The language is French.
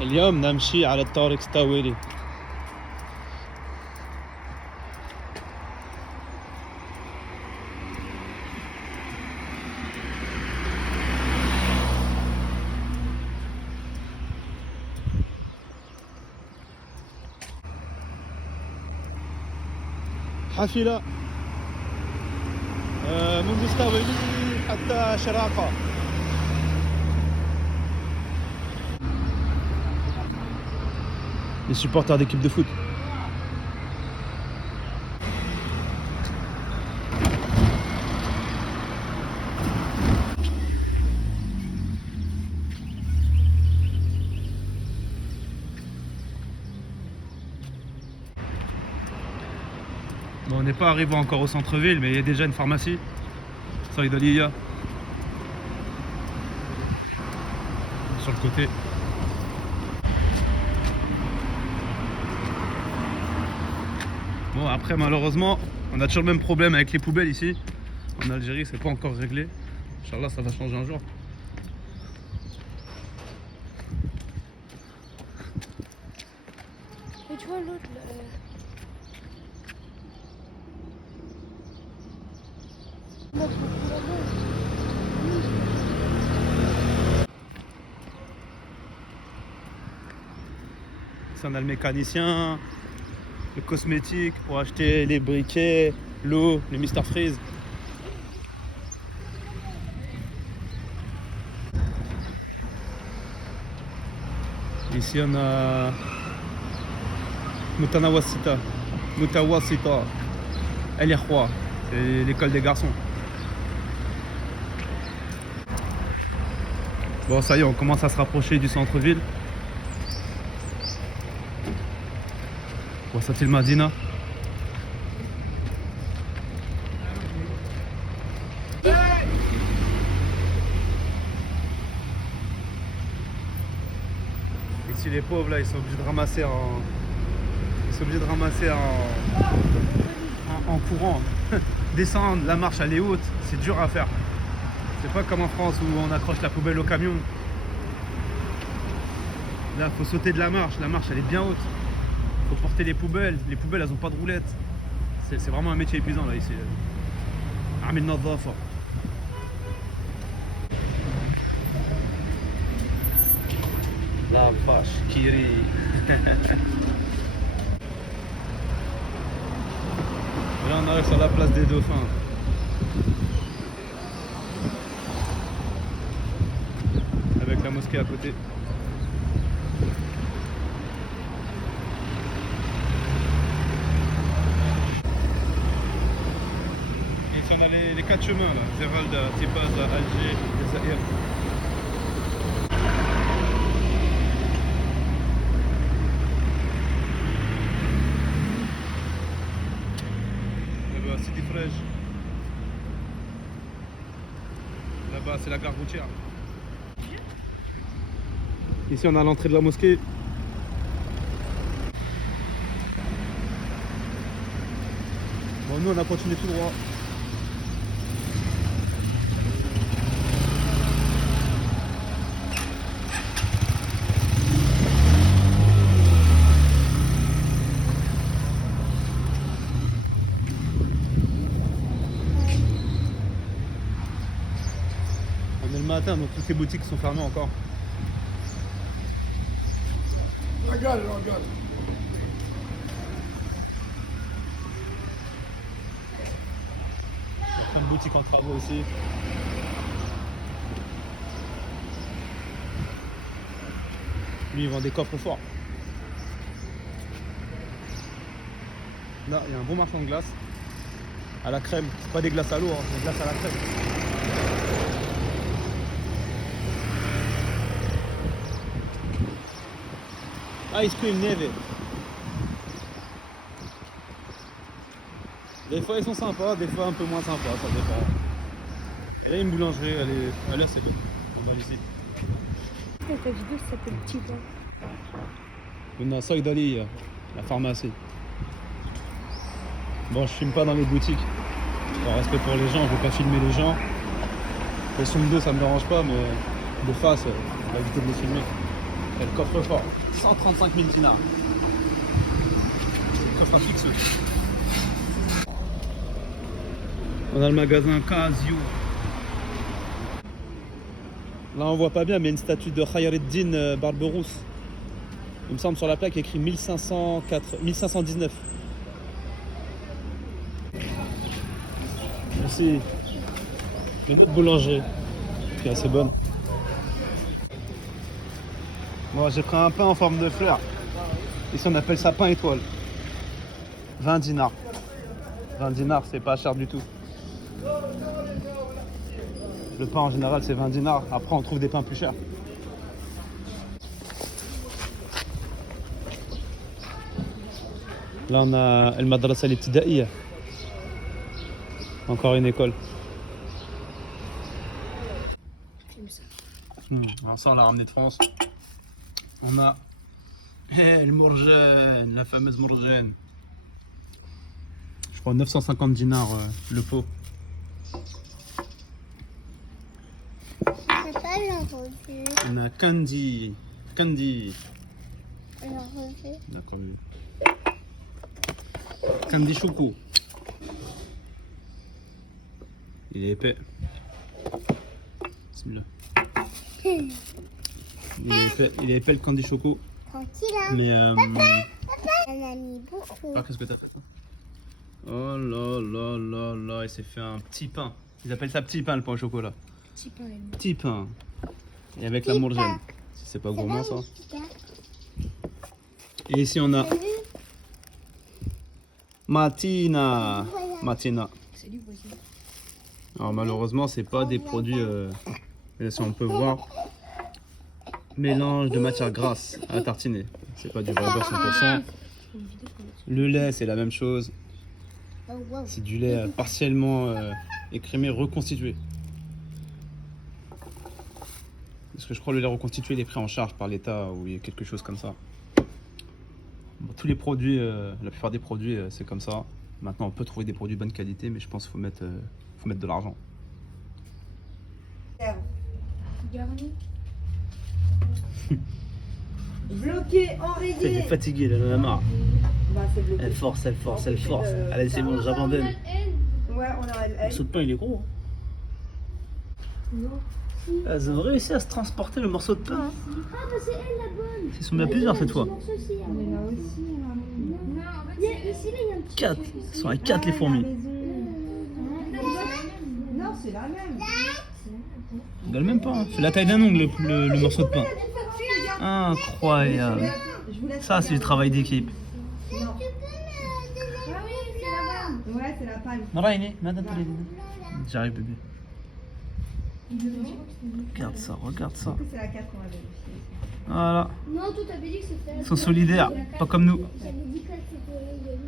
اليوم نمشي على الطريق ستاويلي. حافلة منذ ستاويلي حتى شراقة. Les supporters d'équipe de foot. Bon, on n'est pas arrivé encore au centre-ville, mais il y a déjà une pharmacie. Saïdalia. Sur le côté. Bon, après, malheureusement, on a toujours le même problème avec les poubelles ici. En Algérie, c'est pas encore réglé. Inch'Allah, ça va changer un jour. Et tu vois l'autre là. Ici, on a le mécanicien, le cosmétique pour acheter les briquets, l'eau, le Mr Freeze. Ici, on a Mutawasita, El Ikhwa, c'est l'école des garçons. Bon, ça y est, on commence à se rapprocher du centre-ville. Bon, ça c'est le Madina. Ici, les pauvres, là, ils sont obligés de ramasser en courant. Descendre, la marche, elle est haute, c'est dur à faire. C'est pas comme en France où on accroche la poubelle au camion. Là, il faut sauter de la marche elle est bien haute. Il faut porter les poubelles elles ont pas de roulettes. C'est vraiment un métier épuisant là ici. Amil Nadhafa. La vache qui rit. Là on arrive sur la place des dauphins. Avec la mosquée à côté. Ici on a les 4 chemins là. Zeralda, Tibaza, Alger, Zaïr. Là-bas Sidi Frej. Là-bas c'est la gare routière. Ici on a l'entrée de la mosquée. Bon, nous on a continué tout droit. On est le matin donc toutes les boutiques sont fermées encore. Regarde. Plein de boutiques en travaux aussi. Lui, il vend des coffres forts. Là, il y a un bon marchand de glace. À la crème. C'est pas des glaces à l'eau, hein, des glaces à la crème. Ice cream neve. Des fois ils sont sympas, des fois un peu moins sympas, ça dépend. Et là il y a une boulangerie, elle est assez belle. On va ici. Ta vidéo s'appelle Petit Pain. On a Saïdalia, la pharmacie. Bon, je filme pas dans les boutiques. Par respect pour les gens, je vais pas filmer les gens. Question de dos, ça me dérange pas, mais de face, on va éviter de les filmer. C'est le coffre-fort. 135 000 dinars. Coffre à fixe. On a le magasin Casio. Là on voit pas bien, mais une statue de Khayreddin Barberousse. Il me semble sur la plaque écrit 1519. Merci. Une petite boulangerie qui est assez bonne. Bon, j'ai pris un pain en forme de fleur. Ici on appelle ça pain étoile. 20 dinars. 20 dinars, c'est pas cher du tout. Le pain en général c'est 20 dinars. Après on trouve des pains plus chers. Là on a El Madrasa Al-Ibtidaiya. Encore une école. Alors ça on l'a ramené de France. On a le Mourgène, la fameuse Mourgène. Je crois 950 dinars le pot. J'ai pas bien entendu. On a Candy. Candy. Alors, refais. D'accord, oui. Candy Choco. Il est épais. Bismillah. Il est épais le Candy Choco. Tranquille, hein. Mais Elle a mis beaucoup. ah, qu'est-ce que t'as fait? Oh là là là là, il s'est fait un petit pain. Ils appellent ça petit pain le pain au chocolat. Petit pain, elle. Petit pain. Et avec la Petit mourgène. pain. C'est pas gourmand ça. T'as Et ici on a vu? Matina. Voilà. Matina. C'est du voisin. Alors malheureusement c'est pas des produits, si on peut voir, mélange de matière grasse à tartiner. C'est pas du vrai beurre 100%. Le lait c'est la même chose. Oh, wow. C'est du lait partiellement écrémé, reconstitué. Parce que je crois que le lait reconstitué il est pris en charge par l'État ou il y a quelque chose comme ça. Bon, tous les produits, la plupart des produits c'est comme ça. Maintenant on peut trouver des produits de bonne qualité, mais je pense qu'il faut mettre de l'argent. Garni. Bloqué, Elle est enrayé. fatiguée, elle en a marre. Bah, c'est bloqué. Elle force. Ensuite, Allez, c'est bon, j'abandonne. Ouais, on a Le elle. morceau de pain, il est gros. Elles ont réussi à se transporter le morceau de pain. Ah, bah c'est elle la bonne. Ils sont bien plusieurs cette fois. On est là aussi. Ici, là, il y a un petit. 4. Ils sont à 4 les fourmis. Non, c'est la même. On donne même pas. Hein. C'est la taille d'un ongle le morceau de pain. Incroyable. Je vous laisse. Ça, c'est du travail d'équipe. Non. Ah oui, c'est là-bas. Ouais, c'est la palme. J'arrive, bébé. Regarde ça. C'est la 4 qu'on va vérifier. Voilà. Non, toi, t'avais dit que c'était. Ils sont solidaires, pas comme nous. J'avais dit que c'était.